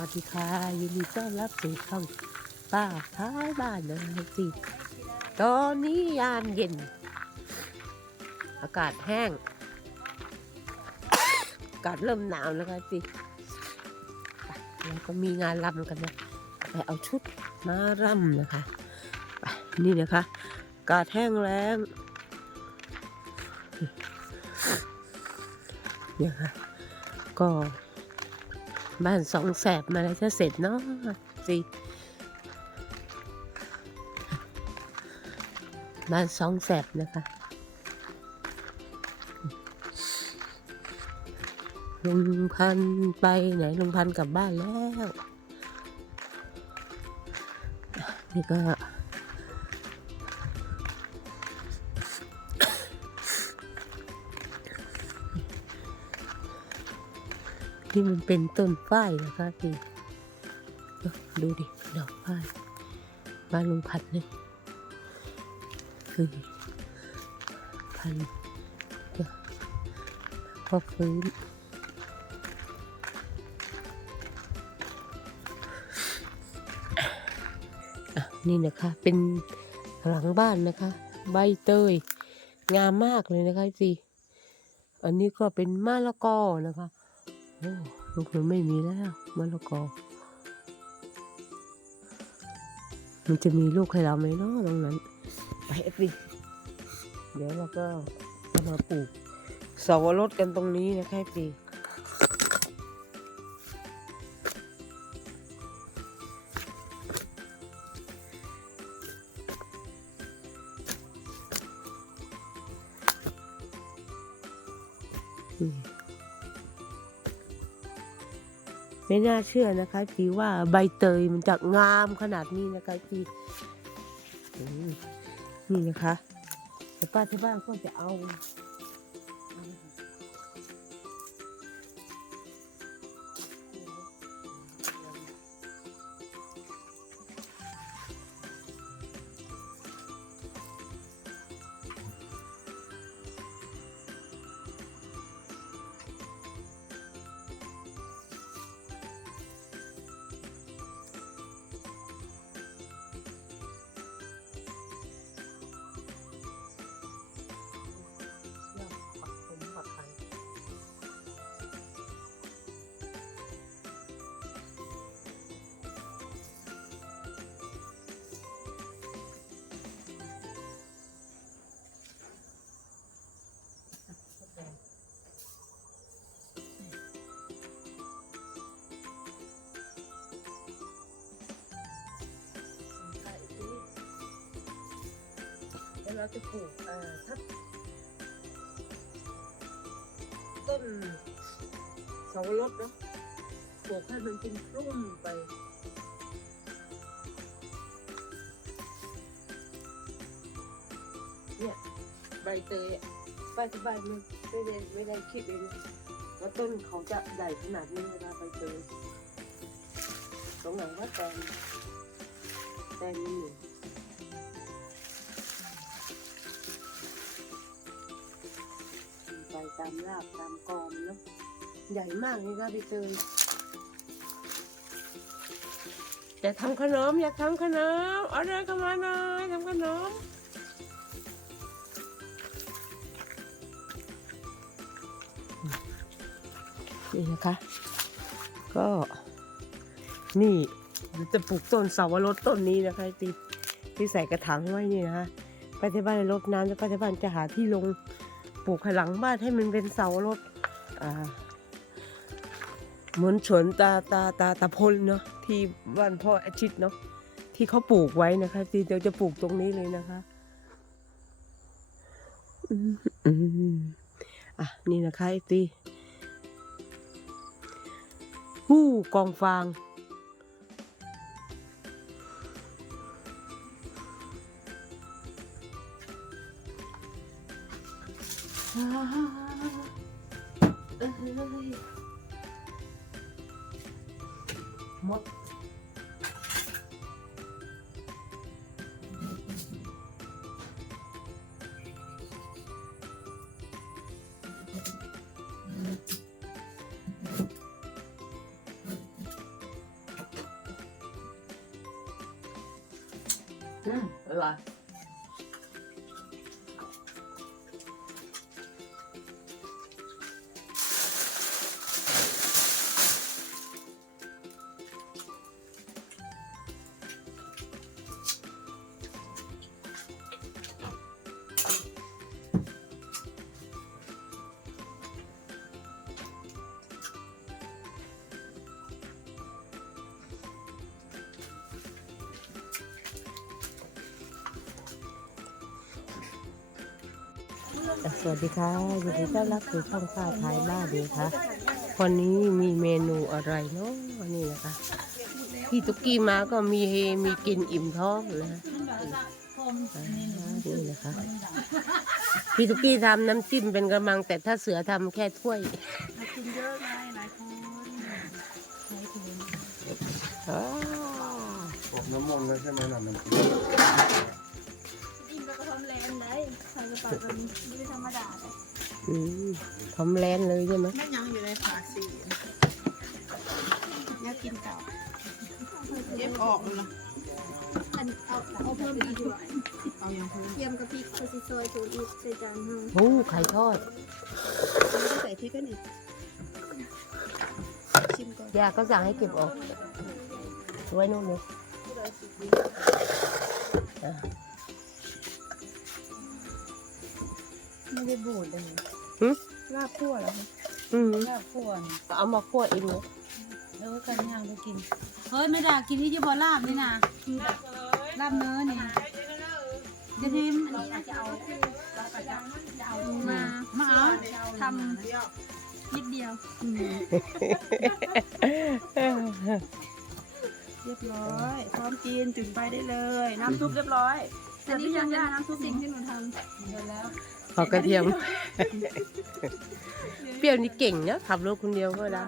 วัสดีค่ะ ยินดีต้อนรับสู่ช่องป้าท้ายบ้านเลยสิตอนนี้ยามเย็น อากาศแห้ง อากาศเริ่มหนาวแล้วค่ะสิแล้วก็มีงานรำกันนะไปเอาชุดมารำนะคะไปนี่นะคะ อากาศแห้งแล้งเนี่ยค่ะก็ บ้านสองแสบมาแล้วจะเสร็จเนาะสิบ้านสองแสบนะคะลุงพันไปไหนลุงพันกลับบ้านแล้ว นี่ก็ ที่มันเป็นต้นฝ้ายนะคะพี่ดูดิ ดอกฝ้ายบ้านลุงพัดเนี่ยคือพันก็ฟื้นอะนี่นะคะ เป็นหลังบ้านนะคะ ใบเตย งามมากเลยนะคะสิ อันนี้ก็เป็นมะละกอนะคะ โอ้ลูกมันไม่มีแล้วมะละกอ มันจะมีลูกให้เราไหมเนาะตรงนั้น ไปสิเดี๋ยวเราก็จะมาปลูกสวรสกันตรงนี้นะคะพี่อืม ไม่น่าเชื่อนะคะพี่ว่าใบเตยมันจะงามขนาดนี้นะคะพี่นี่นะคะแต่ป้าที่บ้านก็จะเอา เราจะปลูกเอ่อทับต้นสาวรสเนาะปลูกให้มันเป็นรุ่มไปเนี่ยใบเตยอะป้าที่บ้านไม่ไม่ได้ไม่ได้คิดเลยนะว่าต้นเขาจะใหญ่ขนาดนี้เวลาใบเตยตรงไหนว่าแตงแตงนี่ ตามรากตามกอมเนาะใหญ่มากนี่ก็ใบเตยอยากทำขนมอยากทำขนมเอาเดินเข้ามาหน่อยทำขนมนี่นะคะ ก็นี่จะปลูกต้นเสาวรสต้นนี้นะคะที่ที่ใส่กระถางไว้นี่นะคะไปที่บ้านรดน้ำแล้วไปที่บ้านจะหาที่ลง ปลูกหลังบ้านให้มันเป็นเสารสอ่าเหมือนสวนตาตาตาตาพลเนาะที่บ้านพ่ออาชิตเนาะที่เขาปลูกไว้นะคะทีเดี๋ยวจะปลูกตรงนี้เลยนะคะอืมอืมอะนี่นะคะไอตีหู้กองฟาง một. Ừ, rồi. สวัสดีค่ะยินดีต้อนรับสู่ช่องฟ้าท้ายบ้านดีค่ะวันนี้มีเมนูอะไรเนาะนี่นะคะพี่ตุ๊กกี้มาก็มีเฮมีกินอิ่มท้องนะฮะอ่านี่นะคะพี่ตุ๊กกี้ทำน้ำจิ้มเป็นกระมัง แต่ถ้าเสือทำแค่ถ้วยกินเยอะไงหลายคนอ้าวอบน้ำมนต์แล้วใช่ไหมน่ะน้ำพริ ใส่กระเป๋าเป็นไม่ได้ธรรมดาเลยอืมทำแลนเลยใช่ไหมแม่ยังอยู่ในฝาสีอยากกินเก่าเย็บออกเลยนะอันเอาเอาเพิ่มอีกด้วยเอาอย่างเพิ่มเทียมกับพริกโคซิซอยโซอีกใส่จานเฮาโอ้ไข่ทอดไม่ได้ใส่พริกกันอีกชิมก่อนยาก็สั่งให้เก็บออกไว้นู่นเลย ไม่ได้บูดเลยหึลาบคั่วเหรอคะอืมลาบคั่วนี่เอามาคั่วเองเลยเออกันย่างไปกิน เฮ้ยไม่ได้กินที่ยี่บอลาบนี่นะลาบเนื้อนี่จะทิมอันนี้จะเอาจะเอามามาเอาทำนิดเดียวเรียบร้อย พร้อมกินจุ่มไปได้เลย น้ำซุปเรียบร้อยเสร็อัจนหนี้รือยัยังงย่าย่าน้ำน้ำซุซุปปสิ่งที่หนูทเดี๋ยวแล้ว ขอกระเทียม เปรี้ยวนี่เก่งนะขับรถคนเดียวก็ได้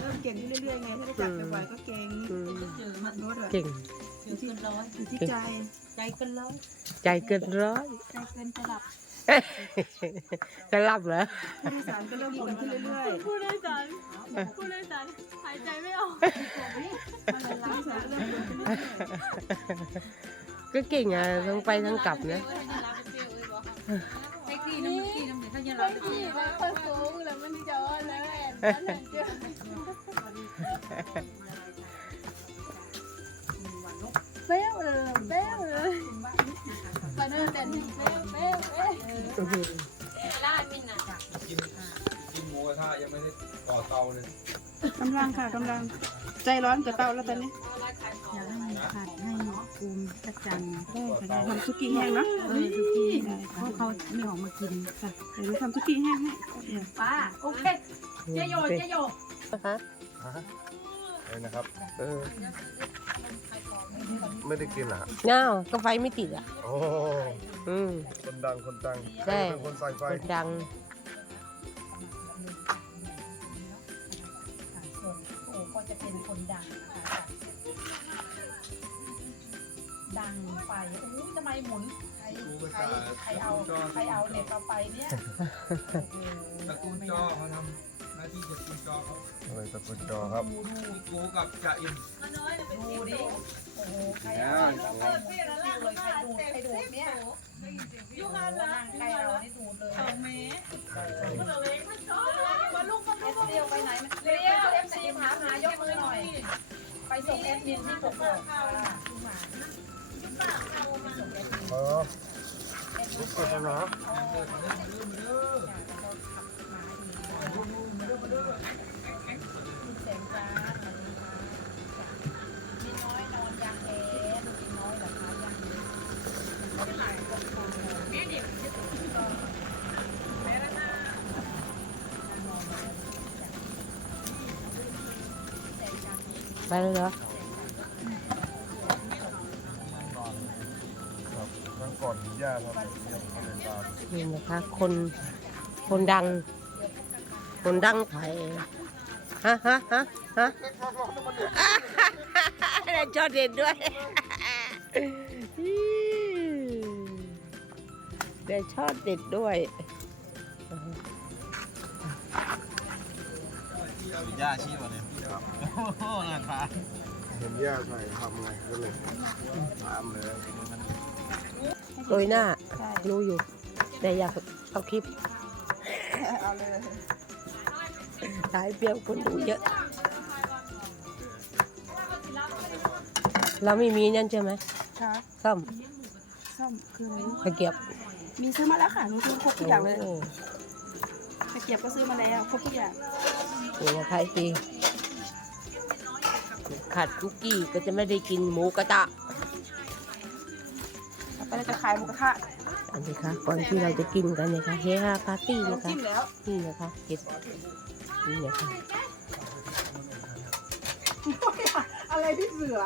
เริ่มเก่งขึ้นเรื่อยๆไงถ้าได้จับบ่อยๆก็เก่งอืม เจอมันรถอะเก่งเจอเกินร้อยอยู่ที่ใจใจเกินร้อยใจเกินร้อยำใจเกินระดับจะรับเหรอ ผู้โดยสารก็เริ่มบ่นขึ้นเรื่อยๆผู้โดยสารผู้โดยสารหายใจไม่ออกผู้โดยสารก็เริ่มบ่นขึ้นเรื่อยๆก็เก่งอะทั้งไปทั้งกลับนะไอ้กี้น้ำมัน กี้น้ำเหมือนข้าวเหนียวร้อยไปกินมันคนสูงแล้วมันจะอ่อนแล้วแอนเจอเป้วเลยเป้วเลยไปเดินแต่เป้วเป้วเป้วลาดมินอะกินกินหมูกระทะยังไม่ได้ต่อเตาเลยกำลังค่ะกำลังใจร้อนกับเตาแล้วตอนนี้ ภูมิสักจานได้ค่ะทำซุกี้แห้งเนาะเออทุกทีเพราะเขาไม่ออกมากินค่ะเดี๋ยวเราทำซุกี้แห้งให้เนี่ยป้าโอเคเจโยเจโยนะคะอะไรนะครับ เออ ไม่ได้กินอะเงาก็ไฟไม่ติดอะโอ้อืมคนดังคนดังใช่ใครเป็นคนใส่ไฟคนดังส่วนโอ้ก็จะเป็นคนดังนะคะ อ้ยทำไมหมุนใครใครใครเอาใครเอาเน็ตเราไปเนี่ยตระกูลจอเขาทำหน้าที่ตระกูลจอเขาอะไรตะกุนจอครับดูดูกูกับจ่าอิมดูดิโอ้โหใครเอาใครดูดเลยใครดูดใครดูดเนี่ยยูฮันนะใครเอานี่ดูดเลยสองเมตรเอสเดียวไปไหนมันเรียวเอฟซีถามหายกมือหน่อยไปส่งเอฟมินที่ปกครองค่ะที่หมา ไปแล้วเหรอ นี่นะคะ คนคนดัง คนดังไผ่ฮะฮะฮะฮะได้จอดเด็ดด้วย ได้ชอดเด็ดด้วยย่าชีวะเนี่ยโอ้โหงานพา เห็นย่าใส่ทำไงก็เลยถามเลยโรยหน้ารู้อยู่ แต่อยากเอาคลิปเอาเลยถ่ายเปรี้ยวคนดูเยอะ เราไม่มีนั่นใช่ไหมค่ะซ่อมซ่อมคืออะไรตะเกียบมีซื้อมาแล้วค่ะหนูซื้อครบทุกอย่างเลยโอ้ตะเกียบก็ซื้อมาแล้วครบทุกอย่างนี่นะคะไอตี ขาดคุกกี้ก็จะไม่ได้กินหมูกระทะต่อไปเราจะขายหมูกระทะอันนี้ค่ะก่อนที่เราจะกินกันนะคะเฮฮาปาร์ตี้เรานะคะจิ้มแล้วนี่นะคะเห็ดนี่นะคะ อะไรที่เสือ